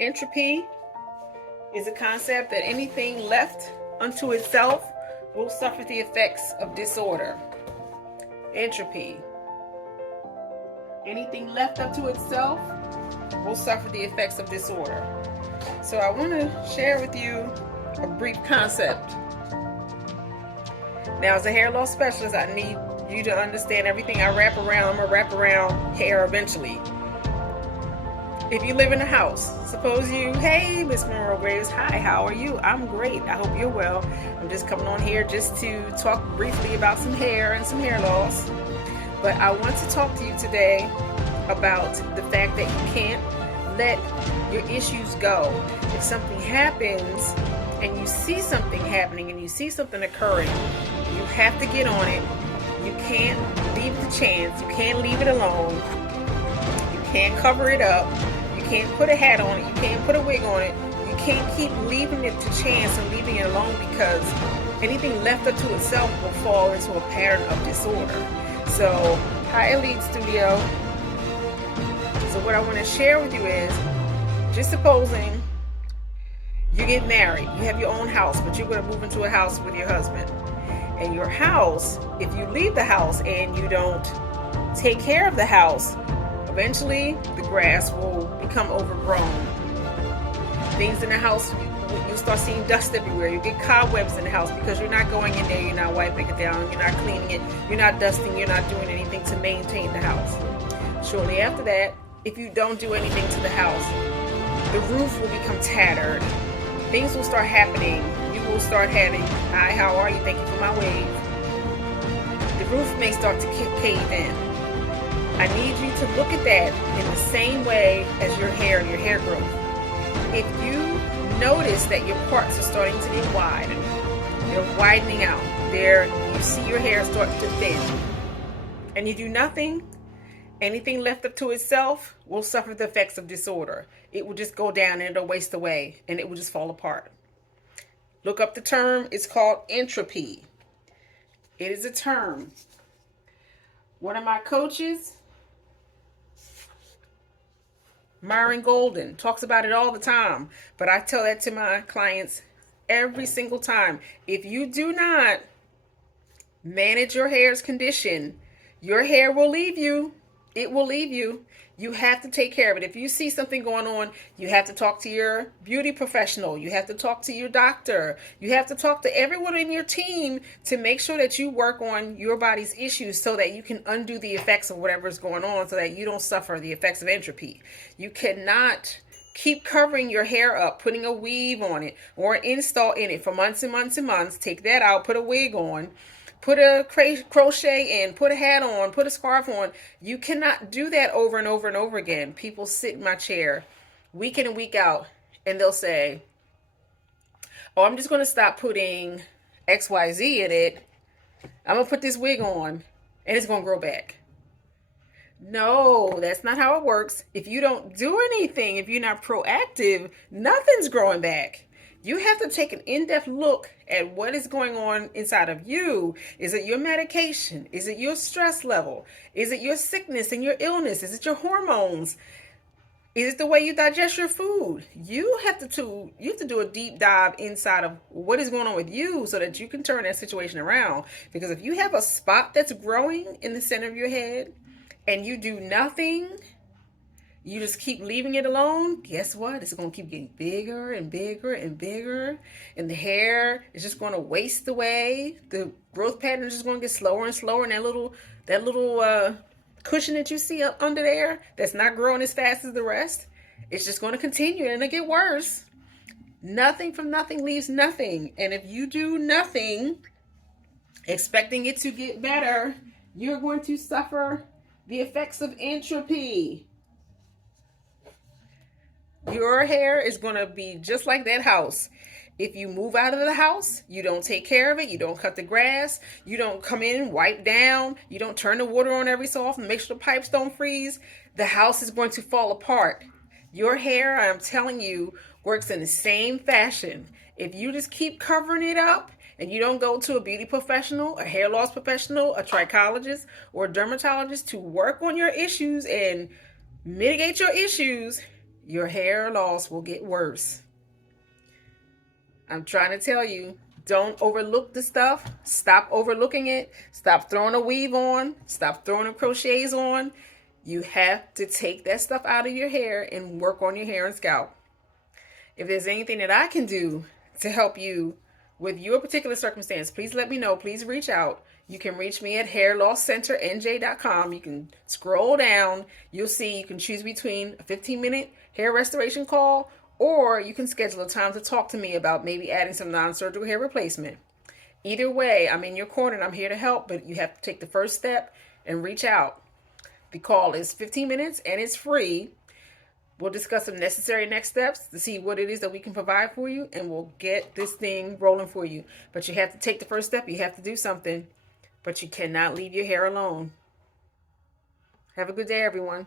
Entropy is a concept that anything left unto itself will suffer the effects of disorder. Entropy. Anything left unto itself will suffer the effects of disorder. So I want to share with you a brief concept. Now, as a hair loss specialist, I need you to understand everything I wrap around. I'm going to wrap around hair eventually. If you live in a house, suppose you, hey, Miss Monroe Graves, hi, how are you? I'm great. I hope you're well. I'm just coming on here just to talk briefly about some hair and some hair loss. But I want to talk to you today about the fact that you can't let your issues go. If something happens and you see something happening and you see something occurring, you have to get on it. You can't leave the chance. You can't leave it alone. You can't cover it up. You can't put a hat on it. You can't put a wig on it. You can't keep leaving it to chance and leaving it alone, because anything left up to itself will fall into a pattern of disorder. So, hi Elite Studio. So what I want to share with you is, just supposing you get married, you have your own house, but you're going to move into a house with your husband. And your house, if you leave the house and you don't take care of the house, eventually the grass will become overgrown. Things in the house, you'll start seeing dust everywhere. You get cobwebs in the house because you're not going in there, you're not wiping it down, you're not cleaning it, you're not dusting, you're not doing anything to maintain the house. Shortly after that, if you don't do anything to the house, the roof will become tattered. Things will start happening. You will start having, hi, how are you? Thank you for my wave. The roof may start to cave in. I need you to look at that in the same way as your hair and your hair growth. If you notice that your parts are starting to get wide, they're widening out, you see your hair starting to thin, and you do nothing, anything left up to itself will suffer the effects of disorder. It will just go down and it'll waste away and it will just fall apart. Look up the term. It's called entropy. It is a term. One of my coaches, Myron Golden, talks about it all the time, but I tell that to my clients every single time. If you do not manage your hair's condition, your hair will leave you. It will leave you. You have to take care of it. If you see something going on, you have to talk to your beauty professional. You have to talk to your doctor. You have to talk to everyone in your team to make sure that you work on your body's issues so that you can undo the effects of whatever is going on, so that you don't suffer the effects of entropy. You cannot keep covering your hair up, putting a weave on it or an install in it for months and months and months. Take that out, put a wig on, put a crochet in, put a hat on, put a scarf on. You cannot do that over and over and over again. People sit in my chair week in and week out and they'll say, oh, I'm just going to stop putting XYZ in it. I'm going to put this wig on and it's going to grow back. No, that's not how it works. If you don't do anything, if you're not proactive, nothing's growing back. You have to take an in-depth look at what is going on inside of you. Is it your medication? Is it your stress level? Is it your sickness and your illness? Is it your hormones? Is it the way you digest your food? You have to do a deep dive inside of what is going on with you so that you can turn that situation around. Because if you have a spot that's growing in the center of your head and you do nothing, you just keep leaving it alone, guess what? It's going to keep getting bigger and bigger and bigger. And the hair is just going to waste away. The growth pattern is just going to get slower and slower. And that little cushion that you see up under there that's not growing as fast as the rest, it's just going to continue and it'll get worse. Nothing from nothing leaves nothing. And if you do nothing, expecting it to get better, you're going to suffer the effects of entropy. Your hair is going to be just like that house. If you move out of the house, you don't take care of it, you don't cut the grass, you don't come in, wipe down, you don't turn the water on every so often, make sure the pipes don't freeze, the house is going to fall apart. Your hair, I'm telling you, works in the same fashion. If you just keep covering it up and you don't go to a beauty professional, a hair loss professional, a trichologist, or a dermatologist to work on your issues and mitigate your issues, your hair loss will get worse. I'm trying to tell you, don't overlook the stuff. Stop overlooking it. Stop throwing a weave on. Stop throwing the crochets on. You have to take that stuff out of your hair and work on your hair and scalp. If there's anything that I can do to help you with your particular circumstance, please let me know. Please reach out. You can reach me at hairlosscenternj.com. You can scroll down. You'll see you can choose between a 15-minute hair restoration call, or you can schedule a time to talk to me about maybe adding some non-surgical hair replacement. Either way, I'm in your corner and I'm here to help, but you have to take the first step and reach out. The call is 15 minutes and it's free. We'll discuss some necessary next steps to see what it is that we can provide for you, and we'll get this thing rolling for you. But you have to take the first step. You have to do something, but you cannot leave your hair alone. Have a good day, everyone.